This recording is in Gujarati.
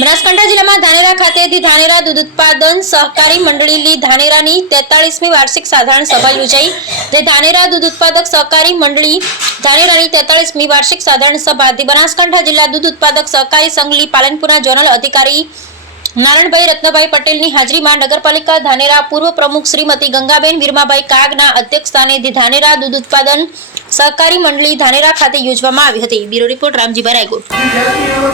બનાસકાંઠા જિલ્લામાં ધાનેરા ખાતેથી ધાનેરા દૂધ ઉત્પાદન સહકારી મંડળીની ધાનેરાની તેતાળીસમી વાર્ષિક સાધારણ સભા યોજાઈ તે ધાનેરા દૂધ ઉત્પાદક સહકારી મંડળી ધાનેરાની તેતાળીસમી વાર્ષિક સાધારણ સભા બનાસકાંઠા જિલ્લા દૂધ ઉત્પાદક સહકારી સંઘની પાલનપુરના જોનલ અધિકારી નારણભાઈ રત્નભાઈ પટેલની હાજરીમાં નગરપાલિકા ધાનેરા પૂર્વ પ્રમુખ શ્રીમતી ગંગાબેન વીરમાભાઈ કાગના અધ્યક્ષસ્થાને ધાનેરા દૂધ ઉત્પાદન સહકારી મંડળી ધાનેરા ખાતે યોજવામાં આવી હતી. Bureau report Ramjibhai રાયગોટ